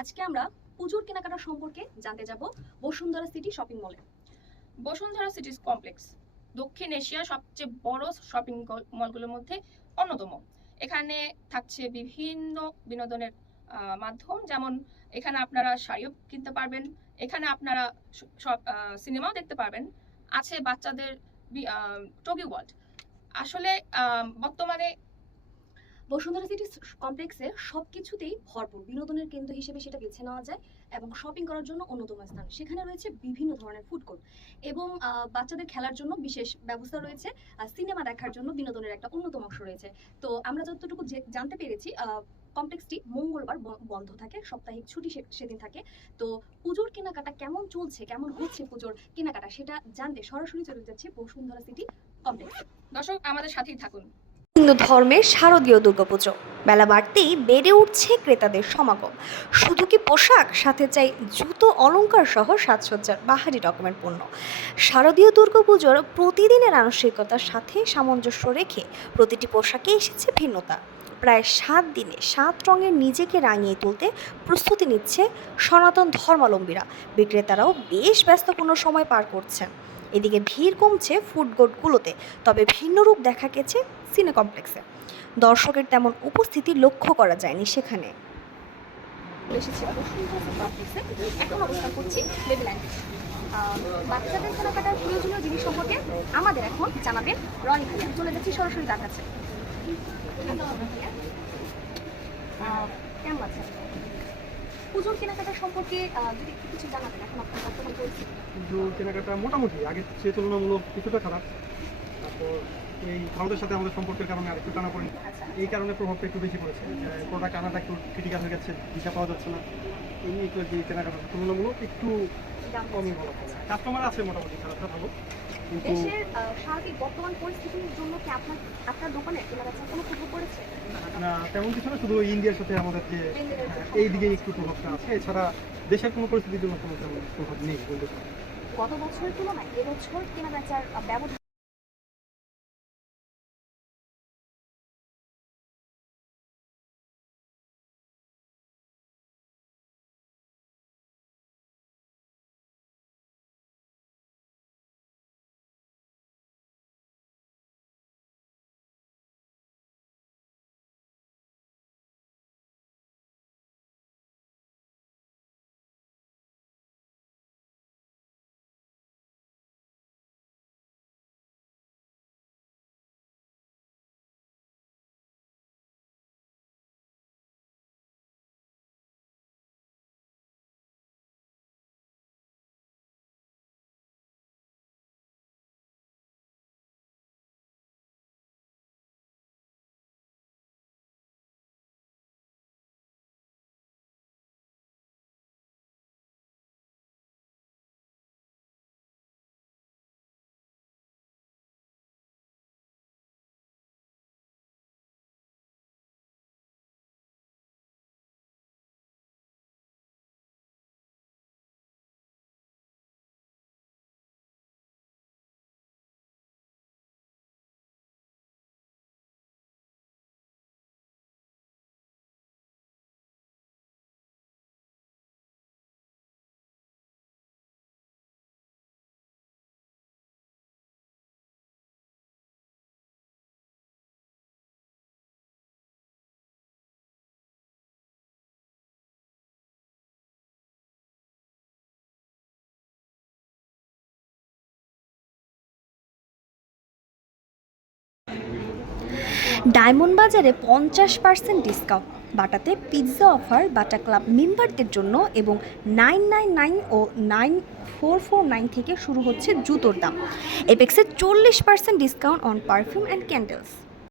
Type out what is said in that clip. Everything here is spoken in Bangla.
আজকে আমরা পুজোর কেনাকাটা সম্পর্কে জানতে যাব বসুন্ধরা সিটি শপিং মলে। বসুন্ধরা সিটি কমপ্লেক্স দক্ষিণ এশিয়ার সবচেয়ে বড় শপিং মলগুলোর মধ্যে অন্যতম। এখানে থাকছে বিভিন্ন বিনোদনের মাধ্যম, যেমন এখানে আপনারা শাড়িও কিনতে পারবেন, এখানে আপনারা সব সিনেমাও দেখতে পারবেন, আছে বাচ্চাদের টবি ওয়ার্ল্ড। আসলে বর্তমানে বসুন্ধরা সিটি কমপ্লেক্সে সবকিছুতেই ভরপুর, বিনোদনের কেন্দ্র হিসেবে সেটা বেছে নেওয়া যায় এবং শপিং করার জন্য অন্যতম স্থান। সেখানে রয়েছে বিভিন্ন ধরনের ফুড কোর্ট এবং বাচ্চাদের খেলার জন্য বিশেষ ব্যবস্থা রয়েছে, সিনেমা দেখার জন্য বিনোদনের একটা অন্যতম অংশ রয়েছে। তো আমরা যতটুকু জানতে পেরেছি, কমপ্লেক্সটি মঙ্গলবার বন্ধ থাকে, সাপ্তাহিক ছুটি সেদিন থাকে। তো পুজোর কেনাকাটা কেমন চলছে, কেমন হচ্ছে পুজোর কেনাকাটা, সেটা জানতে সরাসরি চলে যাচ্ছে বসুন্ধরা সিটি কমপ্লেক্স। দর্শক আমাদের সাথেই থাকুন। হিন্দু ধর্মের শারদীয় দুর্গাপুজো বেলা বাড়তেই বেড়ে উঠছে ক্রেতাদের সমাগম। শুধু কি পোশাক, সাথে চাই জুতো, অলংকার সহ সাজসজ্জার বাহারি রকমের পণ্য। শারদীয় দুর্গাপুজোর প্রতিদিনের আনুষ্ঠানিকতার সাথে সামঞ্জস্য রেখে প্রতিটি পোশাকে এসেছে ভিন্নতা। প্রায় 7 দিনে 7 রঙের নিজেকে রাঙিয়ে তুলতে প্রস্তুতি নিচ্ছে সনাতন ধর্মাবলম্বীরা। বিক্রেতারাও বেশ ব্যস্তপূর্ণ সময় পার করছেন। এদিকে ভিড় কমছে ফুড কোর্টগুলোতে, তবে ভিন্ন রূপ দেখা গেছে সিনে কমপ্লেক্সে। দর্শকের তেমন উপস্থিতি লক্ষ্য করা যায়নি সেখানে। এখন অবস্থান করছি বেবিল্যান্ডে। বাচ্চাদের কেনাকাটার প্রয়োজনীয় জিনিস সম্পর্কে আমাদের এখন জানাবেন রনি ভাইয়া। চলে যাচ্ছি সরাসরি তার কাছে। কেমন আছেন? পুজোর কেনাকাটা সম্পর্কে যদি একটু কিছু জানাবেন, এখন আপনার বর্তমান পরিস্থিতি। পুজোর কেনাকাটা মোটামুটি আগের চেয়ে তুলনামূলক কিছুটা খারাপ। তারপর এই ভারতের সাথে আমাদের সম্পর্কের কারণে আরেকটু টানা পড়ে, এই কারণে প্রভাবটা একটু বেশি পড়েছে। প্রোডাক্ট আনাটা একটু ক্রিটিক্যাল হয়ে যাচ্ছে, ভিসা পাওয়া যাচ্ছে না। এই নিয়ে একটু যে কেনাকাটা তুলনামূলক একটু কমই বলা যায়। কাস্টমার আছে মোটামুটি, খারাপটা ভালো। কিন্তু দেশের সার্বিক বর্তমান পরিস্থিতির জন্য কি আপনার দোকানে কেনাকাটার কোনো প্রভাব পড়েছে? না, তেমন কিছু না, শুধু ইন্ডিয়ার সাথে আমাদের যে এই দিকে একটু প্রভাবটা আছে। এছাড়া দেশের কোনো পরিস্থিতির জন্য কোনো তেমন প্রভাব নেই বলতে পারি। গত বছরের তুলনায় এবছর কেনাবেচার ব্যবধান ডায়মন্ড বাজারে 50% ডিসকাউন্ট, বাটাতে পিৎজা অফার বাটা ক্লাব মেম্বারদের জন্য এবং 999 ও 9449 থেকে শুরু হচ্ছে জুতোর দাম। এপেক্সে 40% discount on perfume and candles.